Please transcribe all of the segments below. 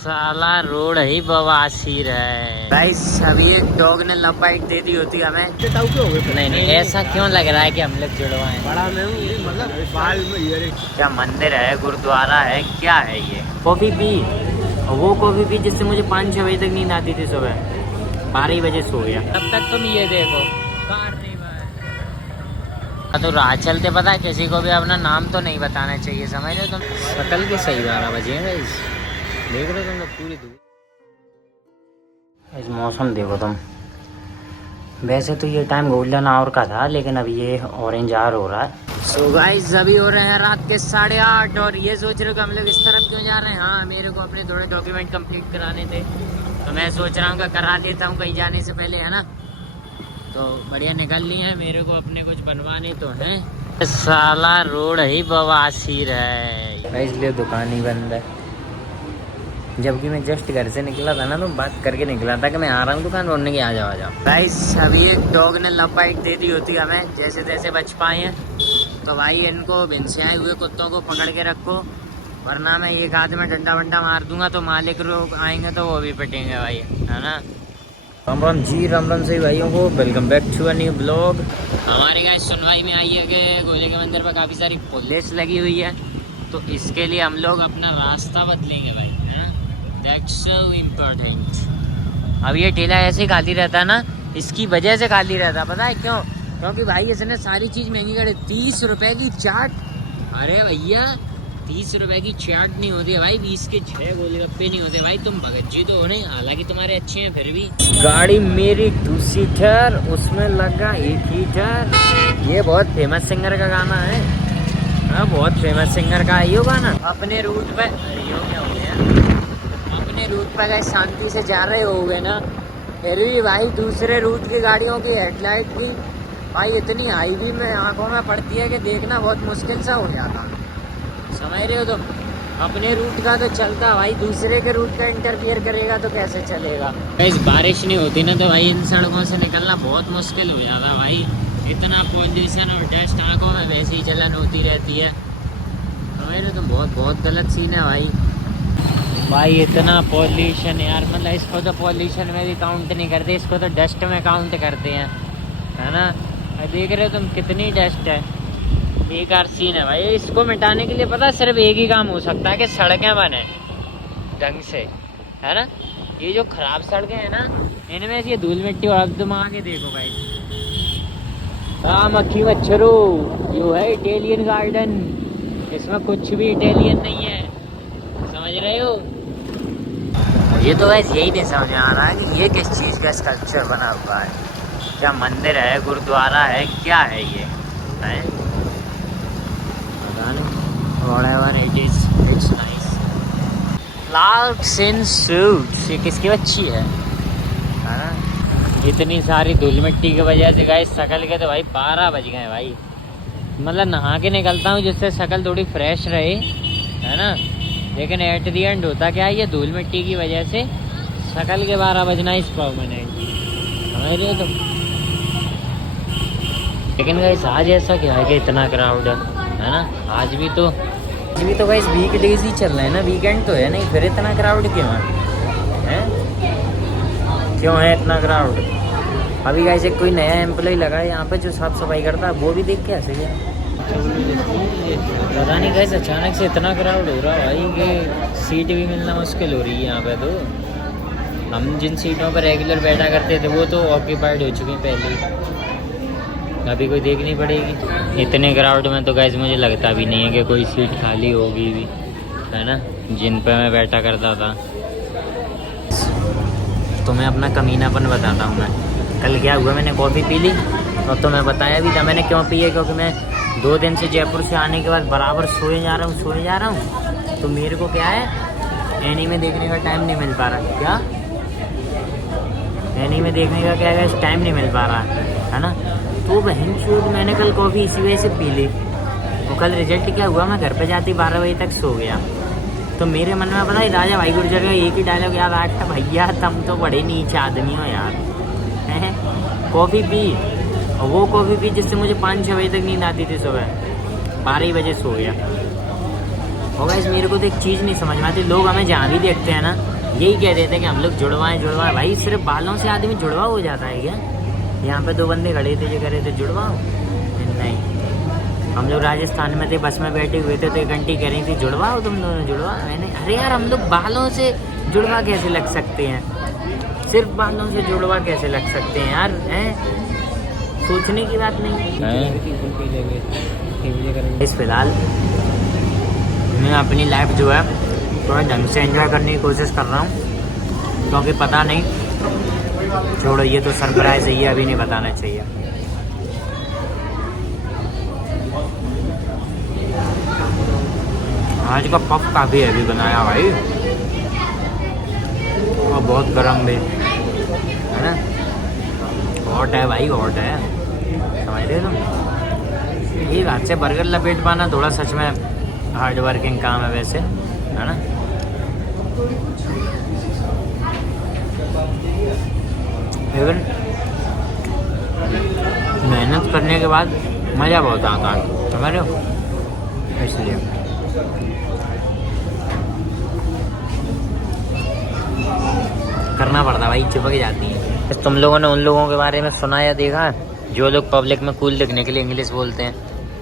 साला रोड ही बवासीर है गाइस। अभी एक डॉग ने लपाइट दे दी होती हमें। नहीं नहीं, ऐसा क्यों लग रहा है कि हम लोग जुड़वाए? बड़ा मतलब क्या मंदिर है, गुरुद्वारा है, क्या है ये? कॉफी पी, वो कॉफी पी जिससे मुझे 5-6 बजे तक नींद आती थी। सुबह 12 बजे सो गया। तब तक तुम ये देखो तो राह चलते पता है किसी को भी अपना नाम तो नहीं बताना चाहिए, समझ रहे हो तुम? शकल के सही 12 बजे हैं गाइस, देख रहे हो तुम लोग पूरी धूप। इस मौसम देखो तुम। वैसे तो ये टाइम गोल्डन आवर का था, लेकिन अभी ये ऑरेंज आवर हो रहा है। सो गाइस अभी हो रहे हैं रात के 8:30 और ये सोच रहे हो कि हम लोग इस तरफ क्यों जा रहे हैं। हाँ, मेरे को अपने थोड़े डॉक्यूमेंट कंप्लीट कराने थे, तो मैं सोच रहा हूँ कि करा देता हूँ कहीं जाने से पहले, है ना। तो बढ़िया निकलनी है, मेरे को अपने कुछ बनवाने तो हैं। साला रोड ही बवासीर है, इसलिए दुकान ही बंद है। जबकि मैं जस्ट घर से निकला था ना, तो बात करके निकला था कि मैं आ रहा हूँ दुकान बोलने की, आ जाओ आ जाओ। गाइस अभी एक डॉग ने लपाइट दे दी होती हमें, जैसे तैसे बच पाए हैं। तो भाई इनको भिनसियाए हुए कुत्तों को पकड़ के रखो, वरना मैं एक हाथ में डंडा वंडा मार दूंगा तो मालिक लोग आएंगे तो वो भी पिटेंगे भाई, है ना। राम राम जी, राम राम सही भाइयों को, welcome back to a new blog. हमारे गाइस सुनवाई में आई है कि गोले के मंदिर पर काफ़ी सारी पुलिस लगी हुई है, तो इसके लिए हम लोग अपना रास्ता बदलेंगे भाई, है ना। That's so important. अब ये ठेला ऐसे ही खाली रहता है ना, इसकी वजह से खाली रहता है, पता है क्यों? क्योंकि भाई इसने सारी चीज़ महंगी कर दी। 30 रुपये की चाट, अरे भैया 30 रुपए की चाट नहीं होती है भाई, 20 के 6 गोलगप्पे नहीं होते भाई। तुम भगत जी तो हो नहीं, हालांकि तुम्हारे अच्छे हैं फिर भी। गाड़ी मेरी 2 सीटर, उसमें लगा 1 हीटर। ये बहुत फेमस सिंगर का गाना है। हाँ, बहुत फेमस सिंगर का है ये गाना। अपने रूट पे क्या हो गया, अपने रूट पे गए शांति से जा रहे हो गए ना, फिर भी भाई दूसरे रूट की गाड़ियों की हेडलाइट भी भाई इतनी हाईवी में आंखों में पड़ती है कि देखना बहुत मुश्किल सा हो जाता, समझ रहे हो तुम। अपने रूट का तो चलता भाई, दूसरे के रूट का इंटरफियर करेगा तो कैसे चलेगा। इस बारिश नहीं होती ना तो भाई इन सड़कों से निकलना बहुत मुश्किल हो जाता भाई। इतना पॉल्यूशन और डस्ट आंखों में वैसे ही जलन होती रहती है, समझ रहे हो तुम। बहुत बहुत गलत सीन है भाई। भाई इतना पॉल्यूशन यार, मतलब इसको तो पॉल्यूशन में भी काउंट नहीं करते, इसको तो डस्ट में काउंट करते हैं, है ना। देख रहे हो तुम कितनी डस्ट है, बेकार सीन है भाई। इसको मिटाने के लिए पता सिर्फ एक ही काम हो सकता है कि सड़कें बने ढंग से, है ना। ये जो खराब सड़कें हैं ना, इनमें से धूल मिट्टी और अब तुम आगे देखो भाई। हाँ मक्खी मच्छरों, यो है इटालियन गार्डन, इसमें कुछ भी इटालियन नहीं है, समझ रहे हो। ये तो वैसे यही नहीं समझ आ रहा है कि ये किस चीज़ का स्कल्पचर बना हुआ है, क्या मंदिर है, गुरुद्वारा है, क्या है ये, है? Whatever it is, it's nice. Larks in suits, ये किसकी बच्ची है ना। इतनी सारी धूल मिट्टी की वजह से गाइस शक्ल के तो भाई 12 बज गए भाई। मतलब नहा के निकलता हूँ जिससे शक्ल थोड़ी फ्रेश रहे, है ना। लेकिन एट दी एंड होता क्या है, ये धूल मिट्टी की वजह से शक्ल के 12 बजना इस परमानेंट, समझ रहे हो तुम। लेकिन गाइस आज ऐसा क्या है कि इतना क्राउड है ना। आज भी तो गाइस वीक डेज ही चल रहे हैं ना, वीकेंड तो है नहीं, फिर इतना क्राउड क्यों है? क्यों है इतना क्राउड? अभी गाइस एक कोई नया एम्प्लॉय लगा है यहाँ पे जो साफ सफाई करता है, वो भी देख के ऐसे गया। पता नहीं गाइस अचानक से इतना क्राउड हो रहा है भाई कि सीट भी मिलना मुश्किल हो रही है यहाँ पे। तो हम जिन सीटों पर रेगुलर बैठा करते थे वो तो ऑक्यूपाइड हो चुकी हैं पहले, अभी कोई देखनी पड़ेगी। इतने क्राउड में तो गाइस मुझे लगता भी नहीं है कि कोई सीट खाली होगी भी, है ना, जिन पे मैं बैठा करता था। तुम्हें अपना कमीनापन बताता हूँ मैं। कल क्या हुआ, मैंने कॉफ़ी पी ली और तुम्हें बताया भी था मैंने क्यों पी है, क्योंकि मैं 2 दिन से जयपुर से आने के बाद बराबर सोए जा रहा हूँ। तो मेरे को क्या है, एनीमे देखने का टाइम नहीं मिल पा रहा। क्या एनीमे देखने का क्या है, टाइम नहीं मिल पा रहा है ना। तो बहन चोद मैंने कल कॉफ़ी इसी वजह से पी ली। तो कल रिजल्ट क्या हुआ, मैं घर पे जाती 12 बजे तक सो गया। तो मेरे मन में पता है राजा भाई गुर्जर का एक ही डायलॉग याद आता, भैया तुम तो बड़े नीच आदमी हो यार। कॉफ़ी पी, और वो कॉफ़ी पी जिससे मुझे 5-6 बजे तक नींद आती थी, सुबह 12 बजे सो गया। और गाइस मेरे को तो एक चीज़ नहीं समझ में आती, लोग हमें जहाँ भी देखते हैं ना यही कह देते हैं कि हम लोग जुड़वाएं। भाई सिर्फ बालों से आदमी जुड़वा हो जाता है क्या? यहाँ पे 2 बंदे खड़े थे जो कह रहे थे जुड़वाओ, नहीं। हम लोग राजस्थान में थे, बस में बैठे हुए थे, तो एक घंटी कह रही थी जुड़वाओ तुम दोनों, जुड़वा। मैंने अरे यार हम लोग बालों से जुड़वा कैसे लग सकते हैं? सिर्फ बालों से जुड़वा कैसे लग सकते हैं यार? हैं? सोचने की बात नहीं है। इस फिलहाल मैं अपनी लाइफ जो है थोड़ा ढंग से एंजॉय करने की कोशिश कर रहा हूँ, क्योंकि पता नहीं, छोड़ो ये तो सरप्राइज है, ये अभी नहीं बताना चाहिए। आज का पफ काफ़ी हैवी बनाया भाई, और बहुत गर्म भी है ना, हॉट है भाई, हॉट है, समझ रहे हो तुम? ये हाथ से बर्गर लपेट पाना थोड़ा सच में हार्ड वर्किंग काम है वैसे, है ना। लेकिन मेहनत करने के बाद मज़ा बहुत आता है, समझ रहे हो? इसलिए करना पड़ता भाई, चिपक जाती है। तुम लोगों ने उन लोगों के बारे में सुना या देखा है जो लोग पब्लिक में कूल दिखने के लिए इंग्लिश बोलते हैं,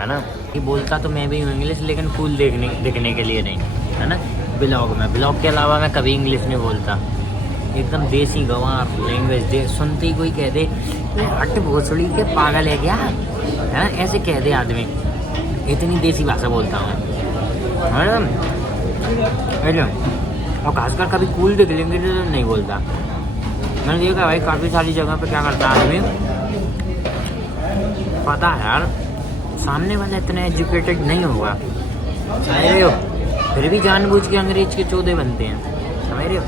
है ना? ये बोलता तो मैं भी हूँ इंग्लिश, लेकिन कूल दिखने के लिए नहीं, है ना। ब्लॉग के अलावा मैं कभी इंग्लिश नहीं बोलता, एकदम देसी गंवार लैंग्वेज। सुनते ही कोई कह दे हट भोसड़ी के पागल है क्या, है ना, ऐसे कह दे आदमी, इतनी देसी भाषा बोलता हूँ। और खासकर कभी कूल दिख लेंगे तो नहीं बोलता। मैंने देखा भाई काफ़ी सारी जगह पे क्या करता है आदमी, पता है यार सामने वाला इतने एजुकेटेड नहीं होगा, समझ रहे हो, फिर भी जानबूझ के अंग्रेज के चौधे बनते हैं, समझ रहे हो।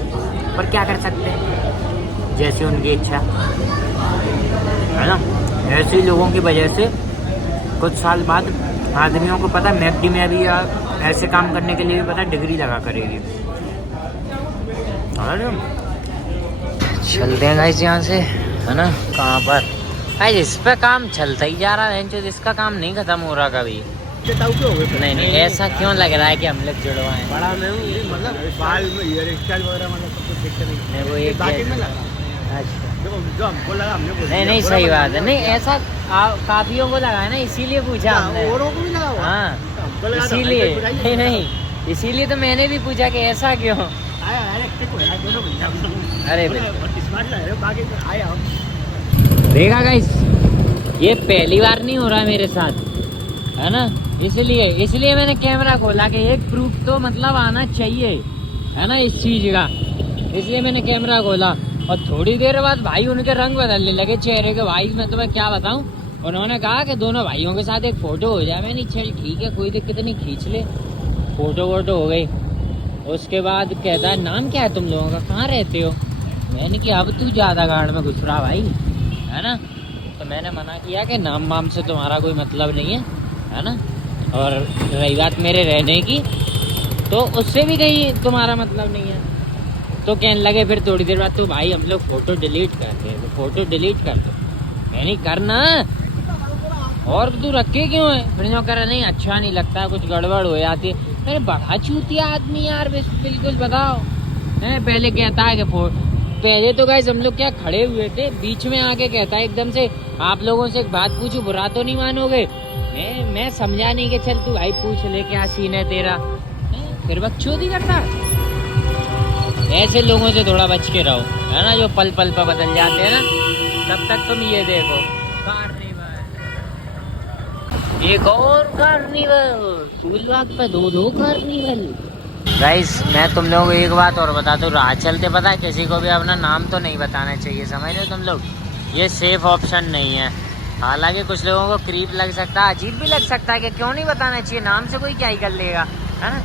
पर क्या कर सकते हैं, जैसे उनकी इच्छा, है ना। ऐसे ही लोगों की वजह से कुछ साल बाद आदमियों को पता मैकडी में अभी ऐसे काम करने के लिए भी पता डिग्री लगा करेगी। चलते हैं गाइस यहाँ से, है ना। कहाँ पर भाई इस पे काम चलता ही जा रहा है, जो इसका काम नहीं खत्म हो रहा कभी। नहीं ऐसा क्यों लग रहा है कि हम लोग जुड़वाएं? बड़ा नहीं मतलब बाल में हेयर स्टाइल वगैरह मतलब सब कुछ दिक्कत नहीं, वो एक बाकी में लगा। अच्छा जो हमको लगा हमने बोला। नहीं सही बात है, नहीं ऐसा काफियों को लगा है ना, इसीलिए पूछा हमने। औरों को भी लगा हुआ। हाँ इसीलिए, नहीं इसीलिए तो मैंने भी पूछा कि ऐसा क्यों। अरे देखा गाइस, ये पहली बार नहीं हो रहा है मेरे साथ, है ना। इसलिए मैंने कैमरा खोला कि एक प्रूफ तो मतलब आना चाहिए, है ना, इस चीज का। इसलिए मैंने कैमरा खोला, और थोड़ी देर बाद भाई उनके रंग बदलने लगे चेहरे के। भाई मैं तुम्हें क्या बताऊं, उन्होंने कहा कि दोनों भाइयों के साथ एक फोटो हो जाए। मैंने चल ठीक है कोई दिक्कत नहीं, खींच ले। फोटो वोटो हो गई। उसके बाद कहता है नाम क्या है तुम लोगों का, कहाँ रहते हो? मैंने कि अब तू ज़्यादा गाड़ में घुस रहा भाई, है ना। तो मैंने मना किया कि नाम वाम से तुम्हारा कोई मतलब नहीं है ना। और रही बात मेरे रहने की, तो उससे भी कहीं तुम्हारा मतलब नहीं है। तो कहने लगे फिर थोड़ी देर बाद, तो भाई हम लोग फ़ोटो डिलीट करते हैं, तो फ़ोटो डिलीट कर दो। मैंने करना और तू रखे क्यों है? फिर जो कह रहा नहीं अच्छा नहीं लगता, कुछ गड़बड़ हो जाती है। अरे बड़ा चूतिया आदमी यार, बिल्कुल बताओ। पहले कहता है कि पहले तो गाइस हम लोग क्या खड़े हुए थे, बीच में आके कहता है एकदम से, आप लोगों से एक बात पूछूं, बुरा तो नहीं मानोगे? मैं समझा नहीं कि चल तू भाई पूछ ले क्या सीन है तेरा, फिर बकचोदी करता। ऐसे लोगों से थोड़ा बच के रहो, है ना, जो पल पल पर बदल जाते हैं ना। तब तक तुम ये देखो एक और कार्निवल, फूलबाग पे 2 कार्निवल। गाइस मैं तुम लोगों को एक बात और बता दूं, राह चलते पता है किसी को भी अपना नाम तो नहीं बताना चाहिए, समझ रहे हो तुम लोग। ये सेफ ऑप्शन नहीं है। हालांकि कुछ लोगों को क्रीप लग सकता है, अजीब भी लग सकता है कि क्यों नहीं बताना चाहिए, नाम से कोई क्या ही कर लेगा, है ना।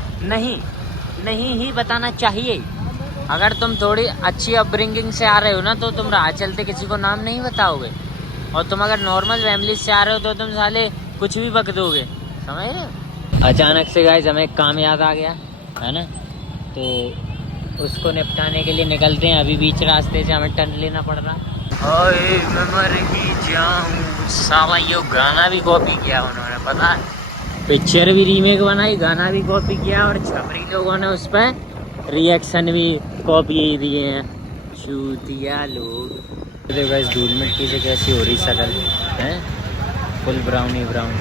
नहीं ही बताना चाहिए। अगर तुम थोड़ी अच्छी अपब्रिंगिंग से आ रहे हो ना, तो तुम राह चलते किसी को नाम नहीं बताओगे। और तुम अगर नॉर्मल फैमिली से आ रहे हो तो तुम साले कुछ भी बक दोगे, समझ रहे हो। अचानक से गाइस हमें काम याद आ गया, है ना, तो उसको निपटाने के लिए निकलते हैं। अभी बीच रास्ते से हमें टर्न लेना पड़ रहा। ओए मैं मर ही जाऊं, साला ये गाना भी कॉपी किया उन्होंने, पता है। पिक्चर भी रीमेक बनाई, गाना भी कॉपी किया और छपरी लोगों ने उस पर रिएक्शन भी कॉपी ही दिए हैं। चूतिया लोग। देखो गाइस धूल मिट्टी से कैसी हो रही शक्ल है, फुल ब्राउनी ब्राउन।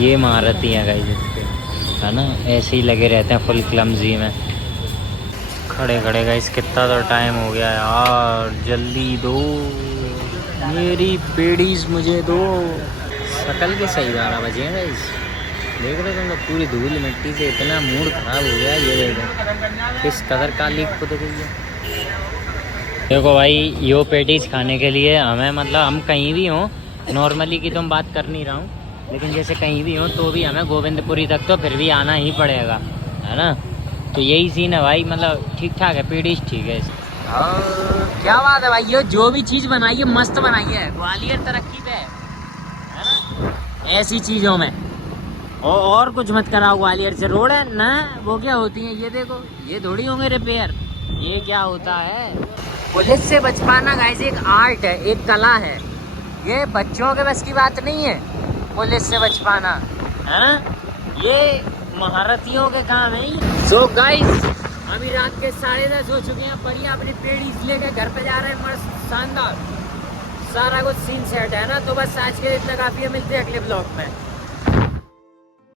ये महारथी हैं गाइस इसके, है ना, ऐसे ही लगे रहते हैं फुल क्लमजी में। खड़े खड़े गाइस कितना तो टाइम हो गया यार, जल्दी दो मेरी पेडीज मुझे दो। शक्ल के सही 12 बजे हैं गाइस। देख रहे हो तुम लोग, पूरी धूल मिट्टी से इतना मूड खराब हो गया। ये देखो किस कदर काली खुद गई है। देखो भाई यो पेटीज खाने के लिए हमें, मतलब हम कहीं भी हों, नॉर्मली की तुम बात कर नहीं रहा हूँ, लेकिन जैसे कहीं भी हो तो भी हमें गोविंदपुरी तक तो फिर भी आना ही पड़ेगा, है ना। तो यही सीन है भाई, मतलब ठीक ठाक है, पेटीज ठीक है। क्या बात है भाई, ये जो भी चीज़ बनाई है मस्त बनाई है। ग्वालियर तरक्की पे है ना ऐसी चीज़ों में। और कुछ मत कराओ, ग्वालियर से रोड है ना, वो क्या होती है ये देखो, ये थोड़ी होंगे रिपेयर। ये क्या होता है, पुलिस से बच पाना गाइस एक आर्ट है, एक कला है। ये बच्चों के बस की बात नहीं है पुलिस से बच पाना, है ना, ये महारथियों के काम है। सो गाइस अभी रात के 10:30 हो चुके हैं, बढ़िया अपनी पेड़ीज लेके घर पे जा रहे हैं, मस्त शानदार सारा कुछ सीन सेट है ना। तो बस आज के लिए इतना काफी है, मिलते हैं अगले ब्लॉग में।